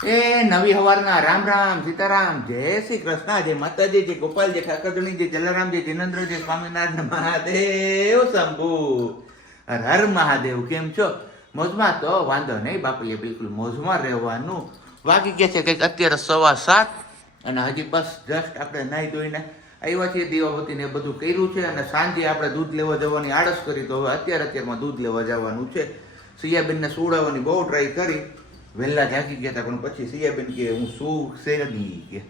એ નવી હવારના રામ રામ સીતારામ જય શ્રી કૃષ્ણ જય માતાજી જય ગોપાલજી ઠાકરજી જય જલારામજી જિનેન્દ્રજી સ્વામિનારાયણ મહાદેવ શંભુ હર હર મહાદેવ. કેમ છો? મોજમાં? તો વાંધો નહીં બાપલીએ, બિલકુલ મોજમાં રહેવાનું. વાગી ગયા છે કંઈક અત્યારે 7:15 અને હજી બસ જસ્ટ આપણે નાહી ધોઈને આવ્યા છીએ. દીવાબત્તીને એ બધું કર્યું છે અને સાંજે આપણે દૂધ લેવા જવાની આળસ કરી તો હવે અત્યારમાં દૂધ લેવા જવાનું છે. સિયાબેનને સુવડાવવાની બહુ ટ્રાય કરી, વહેલા જાગી ગયા હતા પણ પછી સિયાબેન કે હું શું શેરડી કે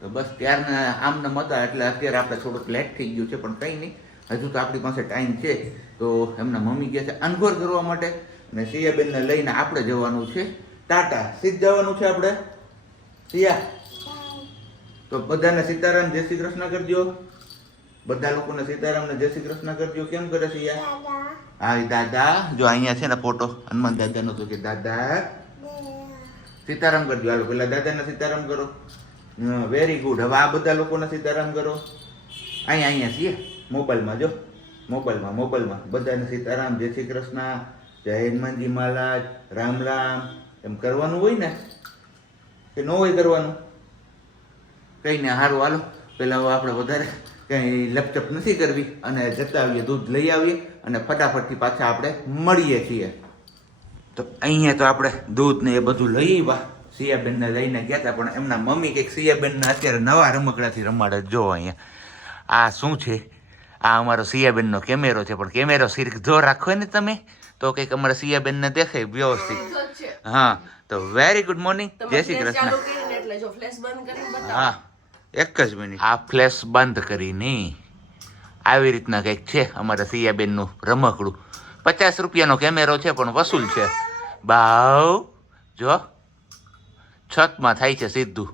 તો બસ ત્યારના આમને હતા એટલે અત્યારે આપણે થોડુંક લેટ થઈ ગયું છે, પણ કંઈ નહીં, હજુ તો આપણી પાસે ટાઈમ છે. તો એમના મમ્મી ગયા છે અનગોર કરવા માટે અને સિયાબેનને લઈને આપણે જવાનું છે ટાટા. સીધ જવાનું છે આપણે સિયા. તો બધાને સીતારામ જય શ્રી કૃષ્ણ કરજો. બધા લોકોને સીતારામ ને જય શ્રી કૃષ્ણ કરજો. કેમ કરે સિયા? હા દાદા જો અહીંયા છે ને ફોટો હનુમાન દાદાનો, તો કે દાદા સીતારામ કરજો. હાલો પેલા દાદાને સીતારામ કરો. Very good. હવે આ બધા લોકોને સીતારામ કરો. અહીંયા છીએ મોબાઈલમાં, જો મોબાઈલમાં બધાને સીતારામ જય શ્રી કૃષ્ણ જય હનુમાનજી મહારાજ રામ રામ એમ કરવાનું હોય ને કે ન હોય કરવાનું? કઈ ને સારું. હાલો પેલા હવે આપણે વધારે કંઈ લપચપ નથી કરવી અને જતા આવીએ, દૂધ લઈ આવીએ અને ફટાફટથી પાછા આપણે મળીએ છીએ. તો અહીંયા તો આપણે દૂધ ને એ બધું લઈ આવ્યા. સિયાબેનને લઈને ગયા હતા પણ એમના મમ્મી કંઈક સિયાબેનને અત્યારે નવા રમકડાથી રમાડે. જો અહીંયા આ શું છે? આ અમારો સિયાબેનનો કેમેરો છે, પણ કેમેરો સીધો રાખો ને તમે તો કંઈક અમારા સિયાબેનને દેખાય વ્યવસ્થિત. હા તો વેરી ગુડ મોર્નિંગ, જય શ્રી કૃષ્ણ. હા એક જ મિનિટ, આ ફ્લેશ બંધ કરીને આવી રીતના કંઈક છે અમારા સિયાબેનનું રમકડું. 50 રૂપિયાનો કેમેરો છે પણ વસૂલ છે. બાવ જો છતમાં થાય છે સીધું.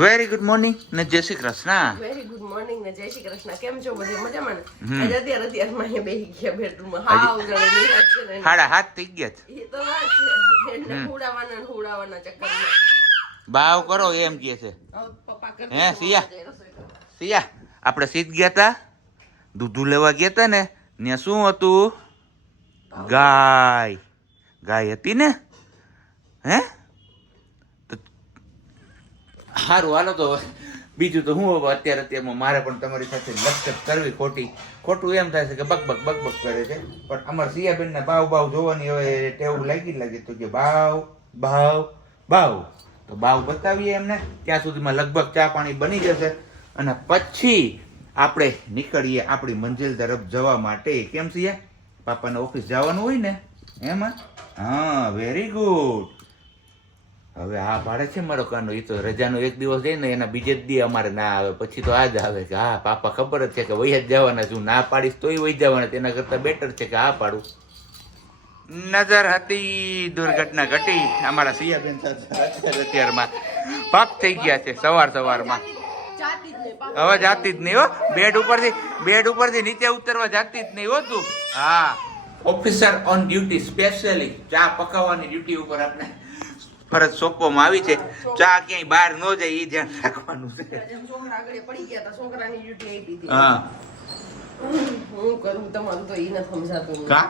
વેરી ગુડ મોર્નિંગ ને જય Shri Krishna. Very good morning ને જય શ્રી કૃષ્ણ. કેમ છો? બધે મજામાં ને? આજે અત્યારમાં અહીંયા બેહી ગયા બેડરૂમમાં. હાવ જણે નિરાશ છે ને. 7:30 થઈ ગયા છે. એ તો વાત છે. બેનને હુડાવાના ચક્કરમાં બાવ કરો એમ કહે છે. પપ્પા કરે. હે સિયા આપણે સીધ ગયા તા, દૂધ લેવા ગયા તા ને, ત્યાં શું હતું? ગાય હતી ને. હે તો સારું હાલો. તો બીજું તો હું હવે અત્યારમાં મારે પણ તમારી સાથે લપચપ કરવી ખોટું એમ થાય છે કે બક કરે છે, પણ અમારા સિયાબેનને બાવ જોવાની હવે ટેવ લાગી તો કે બાવ તો બાવ બતાવીએ એમને. ત્યાં સુધીમાં લગભગ ચા પાણી બની જશે અને પછી આપણે નીકળીએ આપણી મંજિલ તરફ જવા માટે. કેમ સિયા? પાપાને ઓફિસ જવાનું હોય ને એમાં. હા વેરી ગુડ. હવે આ ભાડે છે મારો કાનો, એ તો રજાનો એક દિવસ જાય ને એના બીજે જ દી અમારે ના આવે, પછી તો આ જ આવે કે હા પાપા ખબર જ છે કે વહી જ જવાના છું, ના પાડીશ તોય વહી જવાના, તેના કરતાં બેટર છે કે હા પાડું. નજર હતી દુર્ઘટના ઘટી અમારા સિયાબેન સાથે અત્યારમાં પાપ થઈ ગયા છે સવારમાં. હવે જાતી જ નહીં હો, બેડ ઉપરથી નીચે ઉતરવા જાતી જ નહીં હોતું. હા ઓફિસર ઓન ડ્યુટી, સ્પેશિયલી ચા પકાવવાની ડ્યુટી ઉપર આપણે ફરજ સોંપવામાં આવી છે. ચા ક્યાંય બહાર ન જાય એ ધ્યાન રાખવાનું છે. છોકરા આગળ પડી ગયા હતા, છોકરાની ડ્યુટી આપી હતી. હા હું કરું તમારું તો એ નથી સમજાતું. કા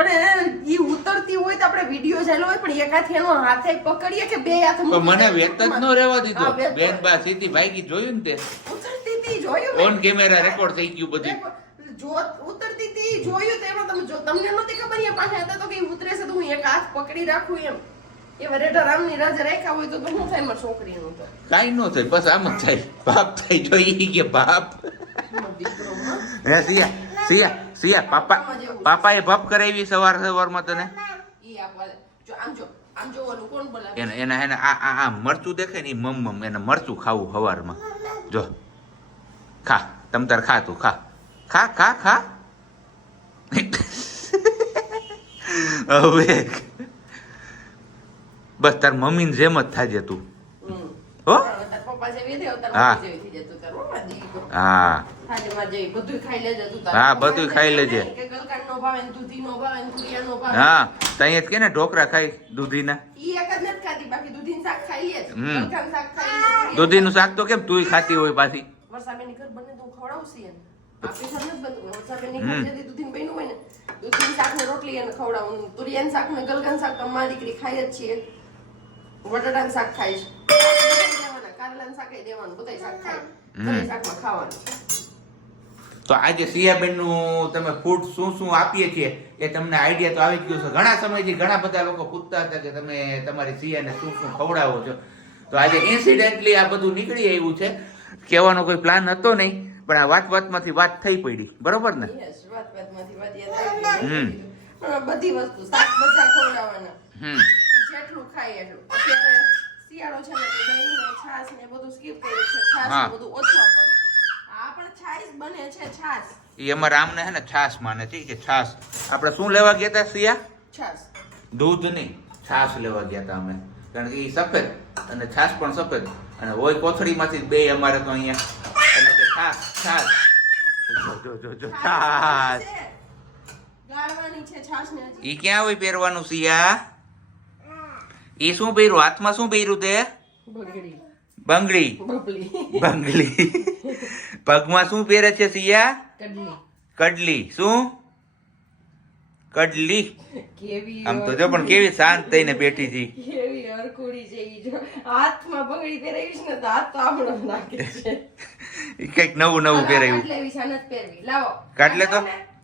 પણ ઈ ઉતરતી હોય તો આપણે વિડિયો ચાલુ હોય પણ એક હાથ એનો હાથે પકડીએ કે બે હાથ તો મને વેત જ ન રહેવા દીધો. બેન બા સીધી ભાગી જોયું ને તે ઉતરતી હતી જોયું ઓન કેમેરા રેકોર્ડ થઈ ગયું બધું. જો ઉતરતી હતી જોયું તો એમાં તમને નહોતી ખબર એ પાસે હતા તો કે ઉતરે છે તો હું એક હાથ પકડી રાખું એમ. એ વરેટા રામની રાજા રાખ્યા હોય તો શું થાય મારી છોકરીનું? તો કાઈ ન થાય, બસ આમ જ થાય. બાપ થાય જોઈ કે બાપ. હે સિયા પાપાએ ભપ કરાવી સવારમાં તને. એના આ મરચું દેખાય ને મમ એને મરચું ખાવું સવારમાં. જો ખા તમ તાર ખા, તું ખા. હવે બસ તાર મમ્મીને જેમ જ થાજે તું. હો હા બધું ખાઈ લેજે. હા તઈ કે ને ઢોકરા ખાઈ દૂધીના. દૂધીનું શાક તો કેમ તું ખાતી હોય પાછી? રોટલી અને ખવડાવું, તુરિયાનું શાક ને ગલકાનું શાક તો મારી દીકરી ખાઈ જ છીએ. બટાટાનું શાક ખાઈશ, દેવાના કારેલાનું શાક દેવાનું, બધા શાક ખાય, બધા શાકમાં ખાવાનું. તો આજે સિયાબેનનું તમે ફૂડ શું શું આપીએ છીએ એ તમને આઈડિયા તો આવી ગયો છે. ઘણા સમયથી ઘણા બધા લોકો પૂછતા હતા કે તમે તમારી સિયાને શું શું ખવડાવો છો. તો આજે ઇન્સિડેન્ટલી આ બધું નીકળી આવ્યું છે. કહેવાનો કોઈ પ્લાન હતો નહીં, પણ આ વાતમાંથી વાત થઈ પડી, બરોબર ને? Yes, વાતમાંથી વાત યાદ આવી ગઈ. બધી વસ્તુ શાક બધા ખવડાવવાના, જેટલું ખાય એટલું. અત્યારે શિયાળો છે ને તો દહીં ને છાશ ને બધું સ્કીપ કર્યું છે, છાશ ને બધું ઓછું આપવાનું. આ પણ છાશ બને છે, છાશ. એ અમારા આમને હે ને છાશ માને છે કે છાશ. આપણે શું લેવા ગયા હતા સિયા? છાશ. દૂધ નહીં, છાશ લેવા ગયા હતા અમે, કારણ કે એ સફેદ અને છાશ પણ સફેદ અને હોય કોથળીમાંથી બે અમારે તો અહીંયા, એટલે કે છાશ છાશ. જો છાશ ગાળવાની છે છાશ ને. ઈ ક્યાં હોય પહેરવાનું સિયા? ઈ શું પહેર્યું? હાથમાં શું પહેર્યું તે? બંગડી. બંગડી. બબલી. બંગડી. પગમાં શું પહેરે છે સિયા? કડલી. કડલી. શું? કડલી. કેવી આમ તો જો પણ કેવી શાંત થઈને બેઠી હતી. કેવી હરખુડી છે ઈ જો. હાથમાં બંગડી પહેરાવીશ ને તો હાથ તો આપણો નાખે છે. ઈ કઈક નવું નવું પહેરાયું. કાઢ લેવી છે, નથી પહેરવી. લાવો. કાઢ લે તો.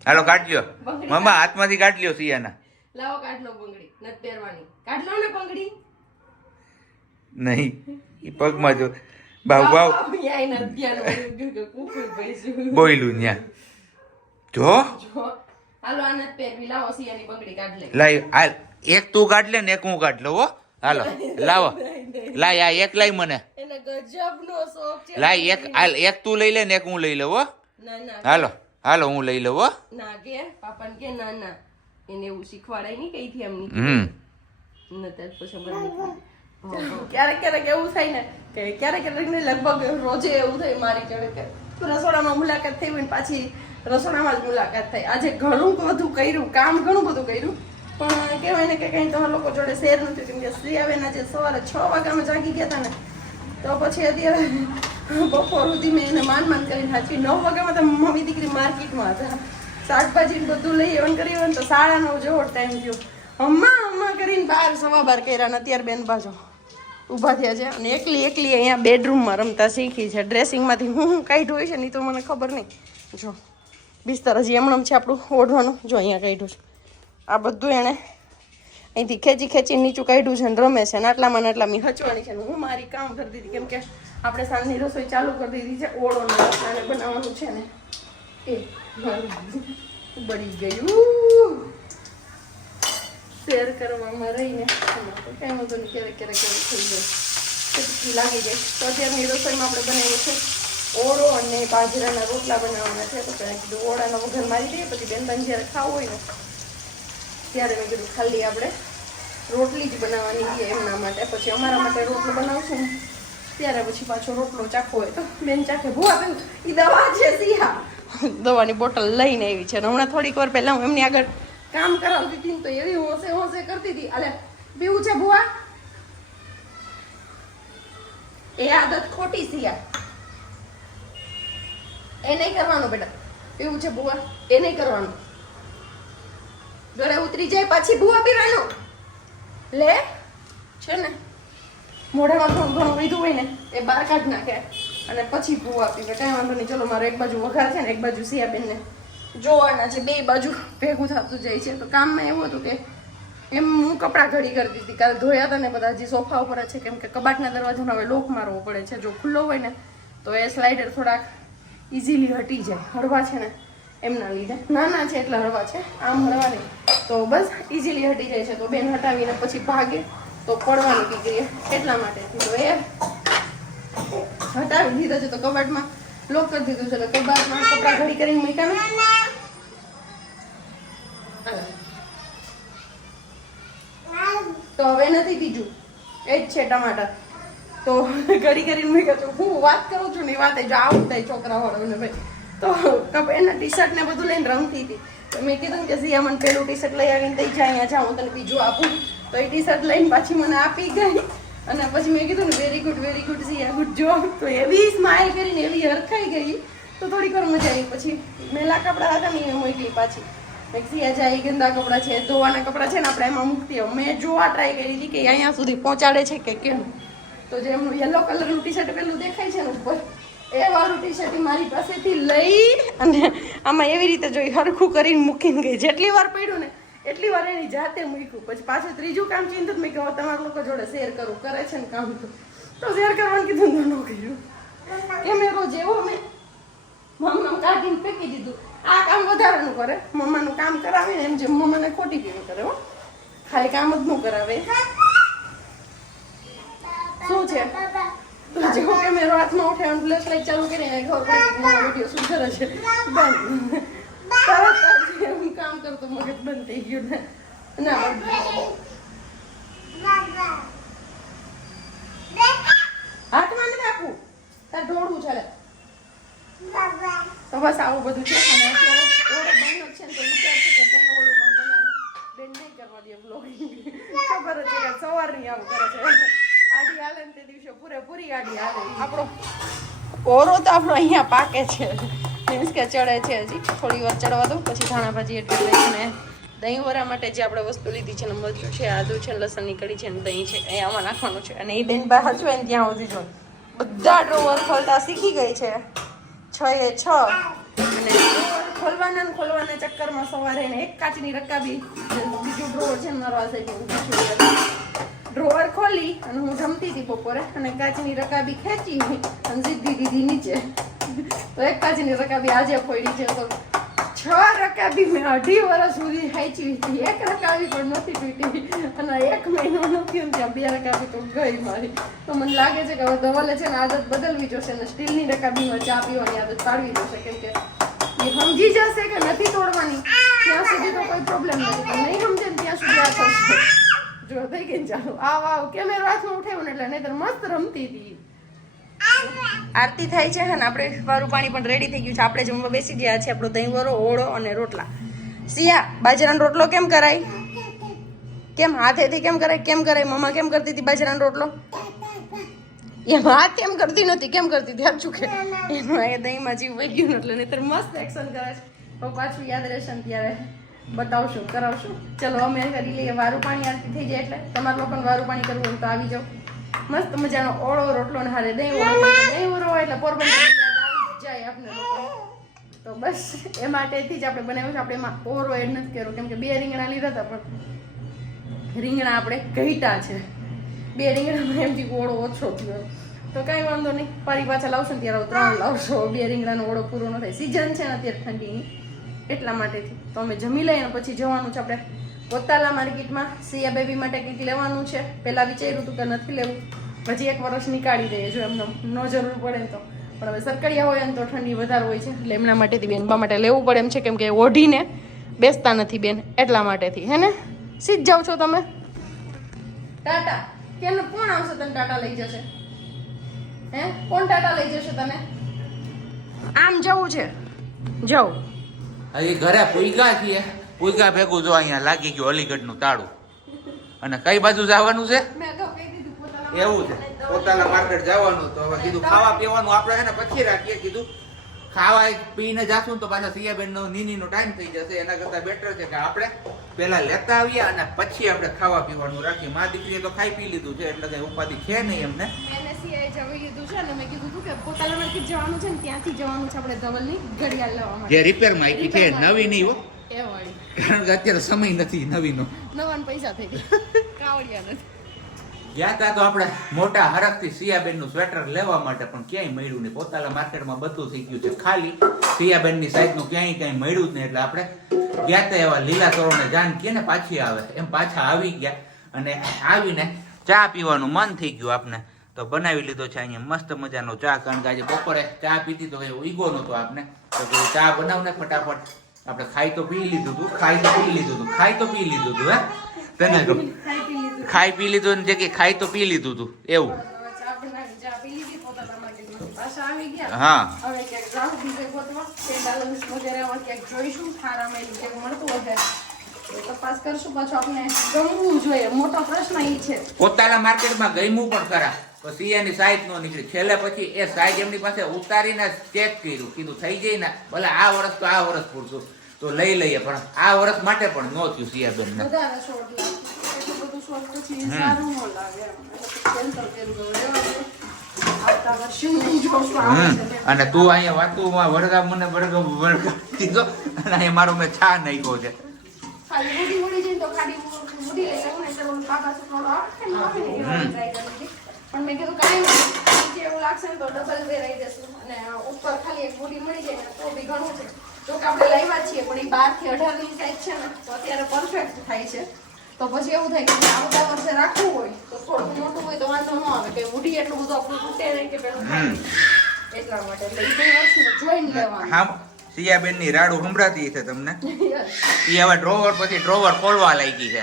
હાલો કાઢ લ્યો. બંગડી મમ્મા હાથમાંથી કાઢ લ્યો સિયાના. લાવો કાઢ લો બંગડી. નથી પહેરવાની. કાઢ લો ને બંગડી. નહીં ઈ પગમાં જો બાવ બાવ યાય નથી ધ્યાન વાળું કે કુકુર ભઈશું. બોયલું ન્યા જો. જો હાલો આ નથી પહેરવી. લાવો સિયાની બંગડી કાઢ લે. લાય હાલ એક તું કાઢ લે ને એક હું કાઢ લઉં હો. હાલો લાવો. લાય આ એક લાય મને. એને ગજબનો શોખ છે. લાય એક હાલ એક તું લઈ લે ને એક હું લઈ લઉં હો. ના ના હાલો હાલો હું લઈ લઉં હો. ના કે પાપાને કે ના ના એને એવું શીખવાડાય નહીં કઈથી એમની નતર પછી મને ક્યારેક ક્યારેક એવું થાય ને કે ક્યારેક ક્યારેક ને લગભગ રોજે એવું થાય મારી કે રસોડામાં મુલાકાત થઈ હોય ને પાછી રસોડામાં જ મુલાકાત થાય. આજે ઘણું બધું કર્યું, કામ ઘણું બધું કર્યું, પણ કહેવાય ને કે કંઈ તમારા લોકો જોડે શેર નથી. કેમ કે શ્રીયાબેન આજે સવારે 6 વાગ્યામાં જાગી ગયા હતા ને, તો પછી અત્યારે બપોર સુધી મેં એને માન કરીને સાચી 9 વાગ્યામાં તો મમ્મી દીકરી માર્કેટમાં હતા. શાકભાજી બધું લઈ એવન કરી હોય ને તો 9:30 જેવો ટાઈમ થયો. અમ્મા કરીને 12 કર્યા ને અત્યારે બેન બાજુ ઊભા થયા છે અને એકલી અહીંયા બેડરૂમમાં રમતા શીખી છે. ડ્રેસિંગમાંથી હું કાઢ્યું હોય છે ને તો મને ખબર નહીં. જો બિસ્તર હજી એમણમ છે આપણું ઓઢવાનું. જો અહીંયા કાઢ્યું છે. આ બધું એણે અહીંથી ખેંચી નીચું કાઢ્યું છે ને રમે છે ને આટલામાં ને આટલામાં હચવાની છે ને હું મારી કામ કરતી હતી. કેમ કે આપણે સાંજની રસોઈ ચાલુ કરી દીધી છે. ઓળો ને બનાવવાનું છે ને એ બળી ગયું. શેર કરવામાં રહીને કઈ વાંધો નહીં, ક્યારેક ક્યારેક એવું થઈ જાય, લાગી જાય. તો અત્યારની રસોઈમાં આપણે બનાવ્યું છે ઓળો અને બાજરાના રોટલા બનાવવાના છે. તો પહેલાં કીધું ઓળાનો વઘાર મારી દઈએ, પછી બેનબાન જ્યારે ખાવું હોય ને ત્યારે મેં કીધું ખાલી આપણે રોટલી જ બનાવવાની છે એમના માટે. પછી અમારા માટે રોટલો બનાવશું ને ત્યારે પછી પાછો રોટલો ચાખવો હોય તો બેન ચાખે. ભૂવા પીવું એ દવા છે સિયા, દવાની બોટલ લઈને આવી છે. હમણાં થોડીક વાર પહેલા હું એમની આગળ કામ કરાવતી હતી તો એવી હોશે કરતી હતી. અલે પીવું છે ભૂવા? એ આદત ખોટી સિયા, એ નહીં કરવાનું બેટા. પીવું છે ભૂવા? એ નહીં કરવાનું. ગળે ઉતરી જાય પછી ભૂવા પીવાનું. લે છે ને મોઢામાં થોડું ઘણું લીધું હોય ને એ બહાર કાઢ નાખે અને પછી ભૂવા પીવે. કઈ વાંધો નહીં. ચલો મારે એક બાજુ વઘાર છે ને એક બાજુ સિયાબેનને જોવાના છે. બે બાજુ ભેગું થતું જાય છે. તો કામમાં એવું હતું કે એમ હું કપડાં ઘડી કરતી હતી. કાલે ધોયા હતા ને બધા હજી સોફા ઉપર જ છે. કેમ કે કબાટના દરવાજાનો હવે લોક મારવો પડે છે. જો ખુલ્લો હોય ને તો એ સ્લાઇડર થોડાક ઇઝીલી હટી જાય. હળવા છે ને એમના લીધે, નાના છે એટલે હળવા છે, આમ હળવા નહીં તો બસ ઇઝીલી હટી જાય છે. તો બેન હટાવીને પછી ભાગે તો પડવાની દીકરી એટલા માટે તો એ હટાવી દીધો છે. તો કબાટમાં લોક કરી દીધું છે. તો કબાટમાં કપડાં ઘડી કરીને મૂક્યા તો હવે નથી બીજું એ જ છે ટમાટર. તો ઘડી કરીને મૂક્યા છું. હું વાત કરું છું ને વાત જો આવું થાય છોકરા વાળાને ભાઈ. તો એના ટી શર્ટ ને બધું લઈને રમતી હતી. તો મેં કીધું કે સિયા મને પેલું ટી શર્ટ લઈ આવીને દઈ જાય, અહીંયા જાઉં તને બીજું આપું. તો એ ટી શર્ટ લઈને પાછી મને આપી ગઈ અને પછી મેં કીધું ને વેરી ગુડ સિયા, ગુડ જોબ. તો એવી સ્માઇલ કરીને એવી હરખાઈ ગઈ તો થોડીક વાર મજા આવી. પછી મેલા કપડા હતા ને એ મોકલી પાછી મેક્સી જાય ગંદા કપડાં છે ધોવાના કપડાં છે ને આપણે એમાં મૂકતી હોય. મેં જોવા ટ્રાય કરી હતી કે અહીંયા સુધી પહોંચાડે છે કે કેમ. તો જે એમનું યલો કલરનું ટી શર્ટ પેલું દેખાય છે ને ઉપર એ વાળું ટી શર્ટ મારી પાસેથી લઈ અને આમાં એવી રીતે જોઈ હરખું કરીને મૂકીને ગઈ. જેટલી વાર પડ્યું ને એટલી વાર એની જાતે મૂક્યું. પછી પાછું ત્રીજું કામ ચિંતિત મેં કહ્યું તમારા લોકો જોડે શેર કરું. કરે છે ને કામ તો શેર કરવાનું કીધું ન કર્યું. એ મેં રોજ એવો મેં મમ્મા કાઢીને ફેંકી દીધું. આ કામ વધારાનું કરે મમ્માનું કામ કરાવે ને એમ જેમ મમ્માને ખોટી પીવું કરે હો. ખાલી કામ જ ન કરાવે. શું છે તો જેવો કે મેં હાથમાં ઉઠાવ્યો ફ્લેશ લાઈટ ચાલુ કરીને ખબર પડી કે મારો વિડીયો શું કરે છે. બંધ તરત જ હું કામ કરતો મગજ બંધ થઈ ગયું ને ના હાથમાં નથી આપવું તાર ઢોળવું ચાલે. તો બસ આવું બધું છે અને અત્યારે ઓળો બહેનો છે ને તો વિચાર છે કે તેને ઓળો પણ બનાવું. બેન નહીં કરવા દે બ્લોગિંગ. ખબર જ છે કે સવારની આવું કરે છે. આડી હાલે ને તે દિવસે પૂરેપૂરી આડી હાલે. આપણો ઓરો તો આપણો અહીંયા પાકે છે મીન્સ કે ચડે છે. હજી થોડી વાર ચડવા દો પછી ધાણા ભાજી એટલી લઈને દહીં વરા માટે જે આપણે વસ્તુ લીધી છે ને મરચું છે આદુ છે લસણની કઢી છે ને દહીં છે એ આમાં નાખવાનું છે. અને એ બેન બહાર હજુ ને ત્યાં સુધી જો બધા ડ્રોવર ખોલતા શીખી ગઈ છે. 6 એ 6 અને ખોલવાના ચક્કરમાં સવારે એને એક કાચની રકાબી બીજું ડ્રોવર છે ને મારો આ સાઈડ ડ્રોવર ખોલી અને હું જમતી હતી બપોરે અને કાચની રકાબી ખેંચી અને સીધી દીધી નીચે. તો એક કાચની રકાબી આજે ફોડી છે તો 6 રકાબી મેં 2.5 વર્ષ સુધી ખાઈચી હતી. એક રકાબી પણ નથી તૂટી અને 1 મહિનો નથી અને ત્યાં 2 રકાબી તો ગઈ મારી. તો મને લાગે છે કે હવે ધવલે છે ને આદત બદલવી જોશે અને સ્ટીલની રકાબીમાં ચા પીવાની આદત પાડવી જોશે. કેમ કે એ સમજી જશે કે નથી તોડવાની ત્યાં સુધી તો કોઈ પ્રોબ્લેમ નથી. પણ નહીં સમજે ને ત્યાં સુધી આ થશે. જો થઈ ગઈ ચાલો આવ કેમેરો હાથમાં ઉઠાવ્યો ને એટલે નહીતર મસ્ત રમતી હતી. આરતી થાય છે ને આપણે વારું પાણી પણ રેડી થઈ ગયું છે. આપણે જમવા બેસી ગયા છે. આપણો દહીં વરો ઓળો અને રોટલા. સિયા બાજરાનો રોટલો કેમ કરાય? કેમ હાથેથી કેમ કરાય? કેમ કરાય? મમ્મા કેમ કરતી હતી બાજરાનો રોટલો? એમ હાથ કેમ કરતી નથી કેમ કરતી હતી હાચું કે એનું એ દહીંમાં જીવ વહી ગયું એટલે નહીતર મસ્ત એક્શન કરે છે. તો પાછું યાદ રહેશે ને ત્યારે બતાવશું કરાવશું. ચલો અમે કરી લઈએ વારું પાણી. આરતી થઈ જાય એટલે તમારે લોકોને વારું પાણી કરવું હોય તો આવી જાઓ. મસ્ત મજાનો ઓળો રોટલો ને હારે દહીં ઓળો હોય એટલે પોરબંદર યાદ આવી જાય આપણે લોકોને. તો બસ એ માટેથી જ આપણે બનાવ્યું છે. આપણે એમાં ઓરો એડ નથી કર્યો કેમ કે 2 રીંગણા લીધા હતા પણ રીંગણા આપણે ઘટ્યા છે. 2 રીંગણામાં એમથી ઓળો ઓછો થયો તો કાંઈ વાંધો નહીં. ફરી પાછા લાવશો ને ત્યારે 3 લાવશો. 2 રીંગણાનો ઓળો પૂરો ન થાય. સિઝન છે ને અત્યારે ઠંડીની એટલા માટેથી. તો અમે જમી લઈએ ને પછી જવાનું છે આપણે પોતાલા માર્કેટમાં. સિયા બેબી માટે કંઈક લેવાનું છે. પહેલાં વિચાર્યું હતું કે નથી લેવું પછી 1 વર્ષ નીકાળી દઈએ જો એમને ન જરૂર પડે ને તો. પણ હવે સરકડિયા હોય ને તો ઠંડી વધારે હોય છે એટલે એમના માટેથી બેનબા માટે લેવું પડે એમ છે. કેમ કે ઓઢીને બેસતા નથી બેન એટલા માટેથી હે ને. સીધ જાઓ છો તમે ટાટા. કેમ કોણ આવશે તને ટાટા લઈ જશે? હે કોણ ટાટા લઈ જશે તને? આમ જવું છે જાઓ. હજી ઘરે પૂગ્યા છીએ. પૂગ્યા ભેગું જો અહીંયા લાગી ગયું અલીગઢનું તાળું. અને કઈ બાજુ જવાનું છે? એવું છે પોતાના માર્કેટ જવાનું. તો હવે કીધું ખાવા પીવાનું આપણે છે ને પછી રાખીએ. કીધું ખાવા પીને જાશું તો પાછા સિયાબેન નો નીની નો ટાઈમ થઈ જશે. એના કરતા બેટર છે કે આપણે પેલા લેતા આવીએ અને પછી આપણે ખાવા પીવાનું રાખીએ. મા દીકરીએ તો ખાઈ પી લીધું છે એટલે કઈ ઉપાધિ છે નહીં એમને. જવી લીધું છે ને મેં કીધું હતું કે પોતાના માર્કેટ જવાનું છે ને ત્યાંથી જવાનું છે આપણે ધવલની ઘડિયાળ લેવા માટે. જે રિપેરમાં આપી છે નવી નહીં હો. એ વાળી કારણ કે અત્યારે સમય નથી નવીનો. નવાન પૈસા થઈ ગયા કાવડિયા નથી. ગયા તા તો આપણે મોટા હરખથી સિયાબેન નું સ્વેટર લેવા માટે પણ ક્યાંય મળ્યું નહીં. પોતાના માર્કેટમાં બધું થઈ ગયું છે ખાલી. સિયાબેન ની સાઈઝ નું ક્યાંય કઈ મળ્યું જ નહીં એટલે આપણે ગયા તા એવા લીલા તોરણે જાન કે ને પાછી આવે એમ પાછા આવી ગયા. અને આવીને ચા પીવાનું મન થઈ ગયું આપને તો બનાવી લીધો છે અહીંયા મસ્ત મજાનો ચા. કારણ કે આજે બપોરે ચા પીતી તો એવું ઈગો નતો આપને. તો ચા બનાવને ફટાફટ. આપણે ખાઈ તો પી લીધું હતું. ખાઈ તો પી લીધું હતું હે તને ખાઈ પી લીધું ને કે ખાઈ તો પી લીધું હતું એવું. હા હવે ક્યાંક જાઉં બીજે ગોતવા તે બેલેન્સ વગેરે ક્યાંક જોઈશું સારામાં એનું ક્યાંક મળતું હશે તપાસ કરશું. પાછું આપણે ગમવું જોઈએ. મોટો પ્રશ્ન એ છે. પોતાના માર્કેટમાં ગમ્યું પણ ખરા પછી એની સાઈઝ નો નીકળી. છેલ્લે પછી એ સાઈઝ એમની પાસે ઉતારીને ચેક કર્યું. કીધું થઈ જાય ને ભલે આ વર્ષ તો આ વર્ષ પૂરતું તો લઈ લઈએ પણ આ વર્ષ માટે પણ ન થયું સિયાબેન ને વધારે શોર્ટ લાગે એટલું બધું શોર્ટ પછી સારું ન લાગે એમ. એટલે cancel કર્યું હવે રહેવા દે. આવતા વર્ષે હું જોશું આવે છે ને. અને તું અહીંયા વાતુમાં વળગા મને વળગા દીધો અને અહીંયા મારો મેં ચા નાખ્યો છે ખાલી ઉડી ઉડી જઈને તો ખાલી ઉડી લઈ લઉં ને એટલે ઓલું કાકા થોડો આવે ને આવે ને એવા try કરી હતી. પણ મેં કીધું કાંઈ નહીં નીચે એવું લાગશે ને તો ડબલ વેરાઈ જશું અને ઉપર ખાલી એક ઉડી મળી જાય ને તો બી ઘણું છે. જો કે આપણે લાવ્યા છીએ પણ એ 12 થી 18 ની સાઈઝ છે ને તો અત્યારે પરફેક્ટ થાય છે. તો પછી એવું થાય કે આવતા વર્ષે રાખવું હોય તો થોડું મોટું હોય તો વાંધો ન આવે કે ઉડી એટલું બધું આપણું તૂટે નહીં કે પેલું થાય. એટલા માટે એટલે એ 2 વર્ષનું જોઈને લેવાનું. હા સિયાબેન ની રાડું સંભળાતી છે તમને Yes. એ હવે ડ્રોવર પછી ડ્રોવર ખોલવા લાગી છે